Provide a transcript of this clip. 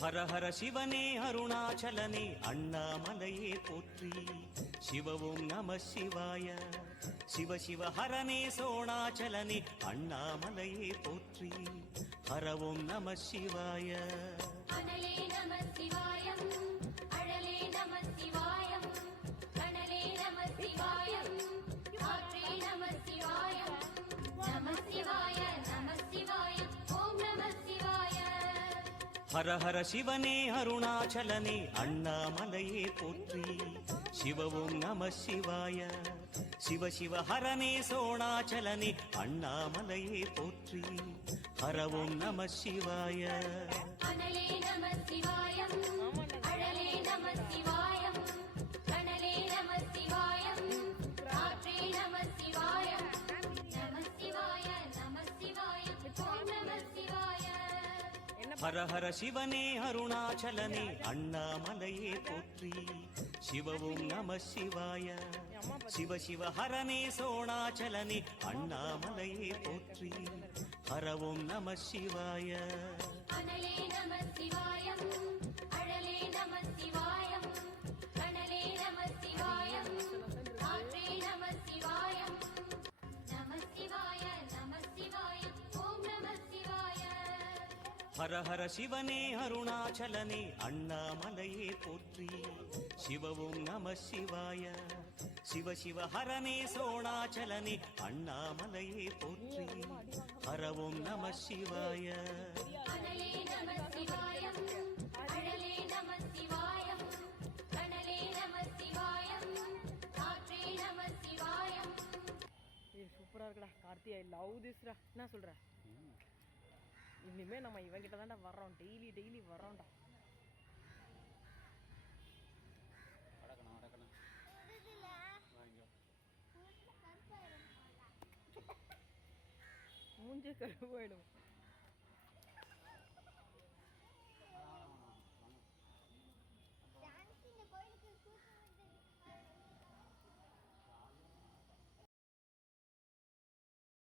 ஹர ஹர சிவனே அருணாச்சலனே அண்ணாமலையே போற்றி. சிவவும் நம சிவாய. சிவ சிவ ஹரனே சோணாச்சலனே அண்ணாமலையே போற்றி. ஹரவும் நம சிவாய. அனலே நம சிவாயம், அழலே நம சிவாயம், கனலே நம சிவாயம், காற்றே நம சிவாயம், நம சிவாய நம சிவாய, ஓம் நம சிவாய. ஹர ஹர சிவனே அருணாச்சலனே அண்ணாமலையே போற்றி. சிவவும் நம சிவாய. சிவ சிவ ஹரனே சோணாச்சலனே அண்ணாமலையே போற்றி. ஹரவும் நம சிவாய. அனலே நம சிவாயம், அழலே நம சிவாயம், கனலே நம சிவாயம், காற்றே நம சிவாயம், நம சிவாய நம சிவாய, ஓம் நம சிவாய. ஹர ஹர சிவனே அருணாச்சலனே அண்ணாமலையே போற்றி. சிவவும் நம சிவாய. சிவ சிவ ஹரனே சோணாச்சலனே அண்ணாமலையே போற்றி. ஹரவும் நம சிவாய. அனலே நம சிவாயம், அழலே நம சிவாயம், கனலே நம சிவாயம், காற்றே நம சிவாயம், நம சிவாய நம சிவாய, ஓம் நம சிவாய. ஹர ஹர சிவனே அருணாச்சலனே அண்ணாமலையே போற்றி. சிவவும் நம சிவாய. சிவ சிவ ஹரனே சோணாச்சலனே அண்ணாமலையே போற்றி. ஹரவும் நம சிவாய. அனலே நம சிவாயம், அழலே நம சிவாயம், கனலே நம சிவாயம், காற்றே நம சிவாயம். சூப்பரா இருக்குடா கார்த்தி, ஐ லவ் திஸ்ரா. என்ன சொல்ற? இனிமே நம்ம இவங்கிட்ட தான்டா வர்றோம், டெய்லி டெய்லி வர்றோம்டா. மூஞ்சே கருப்பாயிடும்.